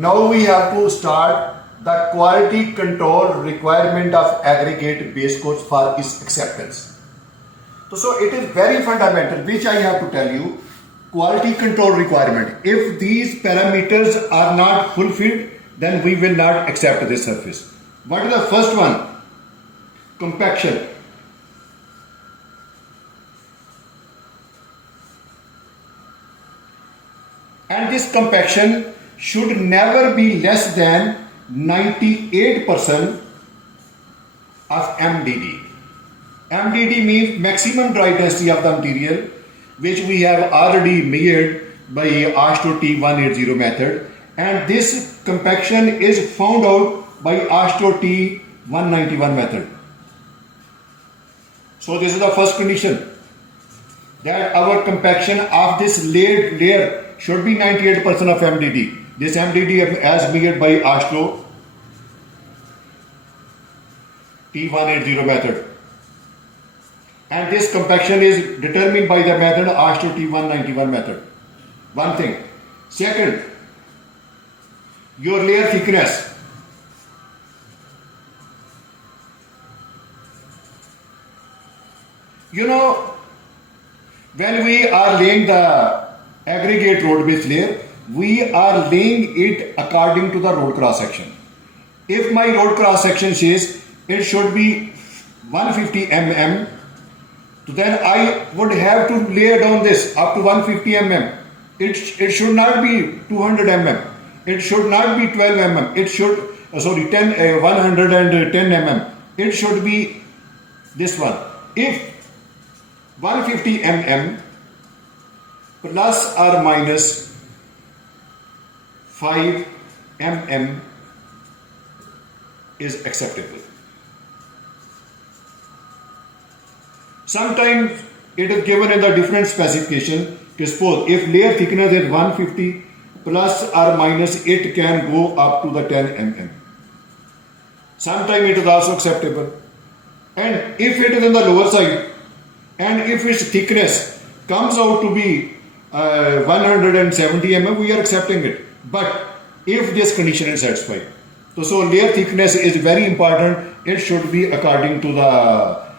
Now we have to start the quality control requirement of aggregate base course for its acceptance. So it is very fundamental, which I have to tell you. Quality control requirement. If these parameters are not fulfilled, then we will not accept this surface. What is the first one? Compaction. And this compaction should never be less than 98% of MDD. MDD means maximum dry density of the material, which we have already measured by ASHTO T180 method, and this compaction is found out by ASHTO T191 method. So this is the first condition, that our compaction of this layer should be 98% of MDD. This MDD as measured by ASHTO T180 method. And this compaction is determined by the method ASHTO T191 method. One thing. Second, your layer thickness. You know, when we are laying the aggregate road base layer, we are laying it according to the road cross section. If my road cross section says it should be 150 mm, then I would have to lay down this up to 150 mm. It should not be 200 mm. It should not be 12 mm. It should, 110 mm. It should be this one. If 150 mm plus or minus 5 mm is acceptable. Sometimes it is given in the different specification. Suppose if layer thickness is 150 plus or minus, it can go up to the 10 mm. Sometimes it is also acceptable. And if it is in the lower side, and if its thickness comes out to be 170 mm, we are accepting it. But if this condition is satisfied, so layer thickness is very important. It should be according to the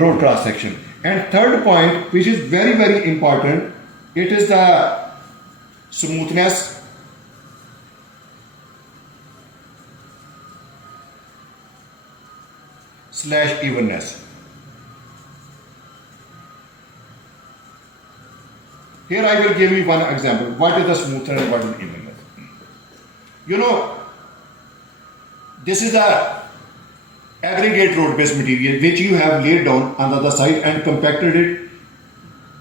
road cross section. And third point, which is very, very important, it is the smoothness / evenness. Here I will give you one example. What is the smoothness and what is evenness? You know, this is the aggregate road base material which you have laid down on the other side and compacted it.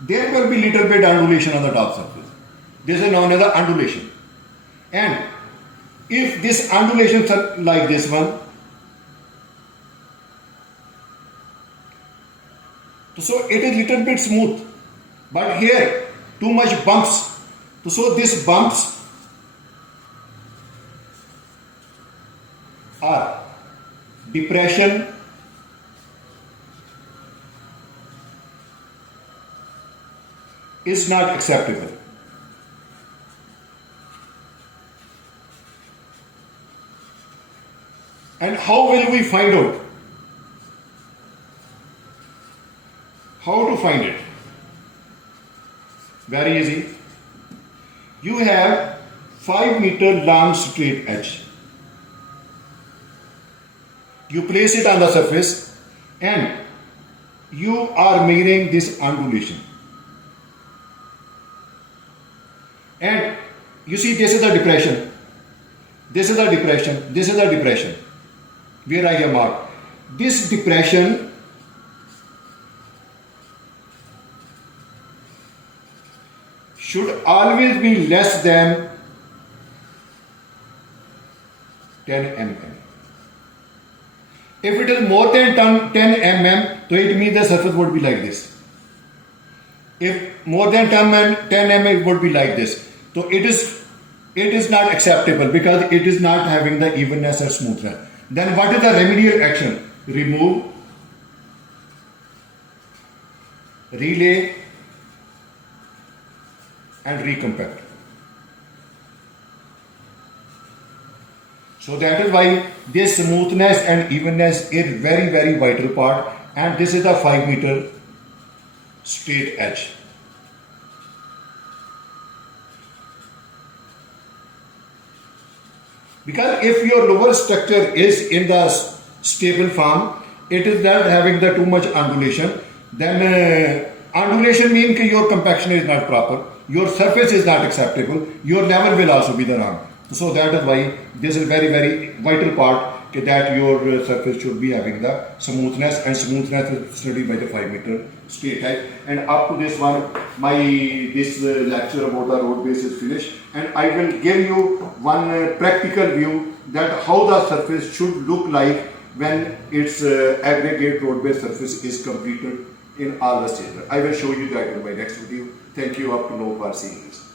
There will be little bit undulation on the top surface. This is known as the undulation. And if this undulation is like this one, so it is little bit smooth. But here too much bumps. So these bumps are depression, is not acceptable. And how will we find out? How to find it? Very easy. You have 5 meter long straight edge. You place it on the surface and you are measuring this undulation. And you see, this is the depression. This is the depression. This is the depression where I have marked. This depression should always be less than 10 mm. If it is more than 10 mm, so it means the surface would be like this. If more than 10 mm, it would be like this. So it is not acceptable because it is not having the evenness or smoothness. Then what is the remedial action? Remove, relay, and recompact. So that is why this smoothness and evenness is very, very vital part, and this is the 5 meter straight edge. Because if your lower structure is in the stable form, it is not having the too much undulation, then undulation means that your compaction is not proper, your surface is not acceptable, your level will also be the wrong. So that is why this is very, very vital part that your surface should be having the smoothness, and smoothness is studied by the 5 meter straight edge. And up to this one, my this lecture about the road base is finished, and I will give you one practical view that how the surface should look like when its aggregate road base surface is completed in all the stages. I will show you that in my next video. Thank you up to now for seeing this.